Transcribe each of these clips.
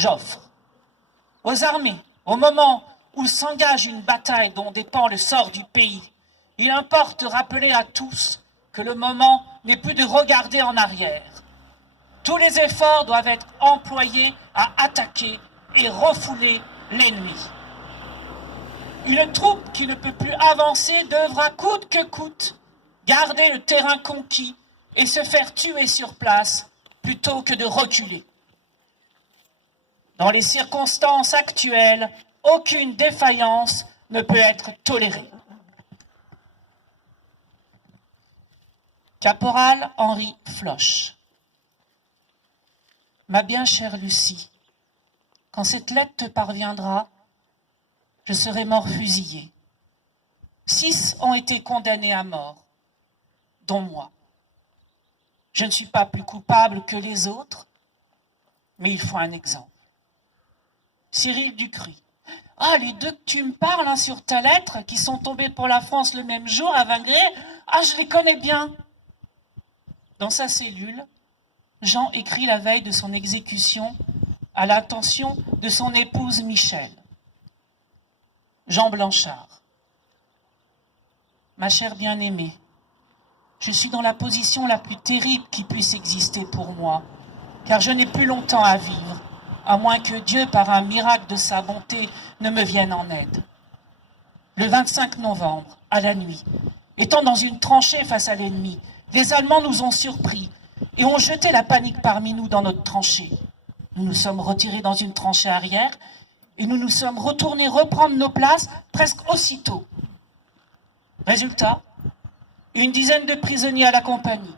Joffre. Aux armées, au moment où s'engage une bataille dont dépend le sort du pays, il importe rappeler à tous que le moment n'est plus de regarder en arrière. Tous les efforts doivent être employés à attaquer et refouler l'ennemi. Une troupe qui ne peut plus avancer devra coûte que coûte garder le terrain conquis et se faire tuer sur place plutôt que de reculer. Dans les circonstances actuelles, aucune défaillance ne peut être tolérée. Caporal Henri Floch. Ma bien chère Lucie, quand cette lettre te parviendra, je serai mort fusillé. 6 ont été condamnés à mort, dont moi. Je ne suis pas plus coupable que les autres, mais il faut un exemple. Cyril Ducry. Ah, les deux que tu me parles hein, sur ta lettre, qui sont tombés pour la France le même jour à Vingré, ah, je les connais bien. Dans sa cellule, Jean écrit la veille de son exécution à l'intention de son épouse Michel. Jean Blanchard. Ma chère bien-aimée, je suis dans la position la plus terrible qui puisse exister pour moi, car je n'ai plus longtemps à vivre, à moins que Dieu, par un miracle de sa bonté, ne me vienne en aide. Le 25 novembre, à la nuit, étant dans une tranchée face à l'ennemi, les Allemands nous ont surpris et ont jeté la panique parmi nous dans notre tranchée. Nous nous sommes retirés dans une tranchée arrière et nous nous sommes retournés reprendre nos places presque aussitôt. Résultat, une dizaine de prisonniers à la compagnie,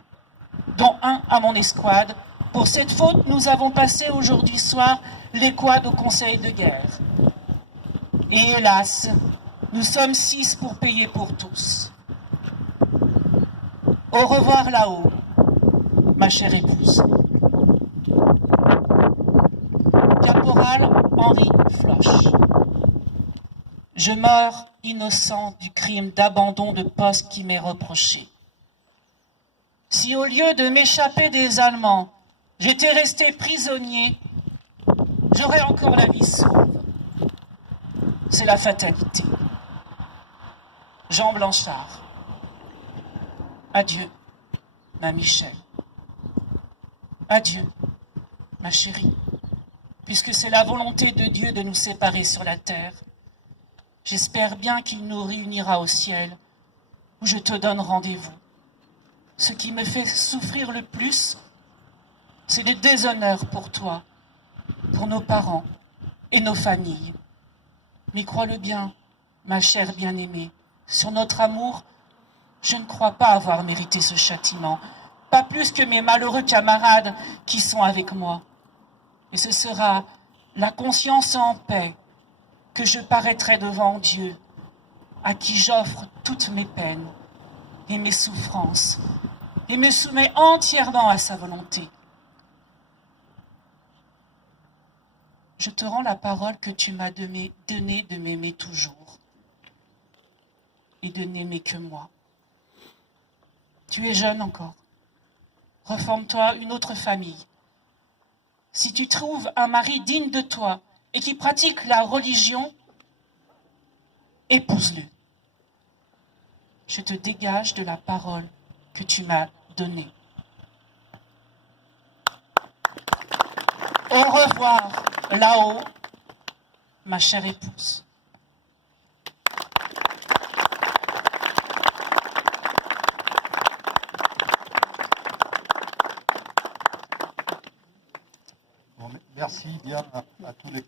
dont un à mon escouade. Pour cette faute, nous avons passé aujourd'hui soir les quads au conseil de guerre. Et hélas, nous sommes 6 pour payer pour tous. Au revoir là-haut, ma chère épouse. Caporal Henri Floch. Je meurs innocent du crime d'abandon de poste qui m'est reproché. Si au lieu de m'échapper des Allemands, j'étais resté prisonnier, j'aurais encore la vie sauve. C'est la fatalité. Jean Blanchard. Adieu, ma Michel. Adieu, ma chérie. Puisque c'est la volonté de Dieu de nous séparer sur la terre, j'espère bien qu'il nous réunira au ciel, où je te donne rendez-vous. Ce qui me fait souffrir le plus, c'est le déshonneur pour toi, pour nos parents et nos familles. Mais crois-le bien, ma chère bien-aimée, sur notre amour, je ne crois pas avoir mérité ce châtiment, pas plus que mes malheureux camarades qui sont avec moi. Et ce sera la conscience en paix que je paraîtrai devant Dieu, à qui j'offre toutes mes peines et mes souffrances, et me soumets entièrement à sa volonté. Je te rends la parole que tu m'as donnée de m'aimer toujours et de n'aimer que moi. Tu es jeune encore. Reforme-toi une autre famille. Si tu trouves un mari digne de toi et qui pratique la religion, épouse-le. Je te dégage de la parole que tu m'as donnée. Au revoir, là-haut, ma chère épouse. Bon, merci bien à tous les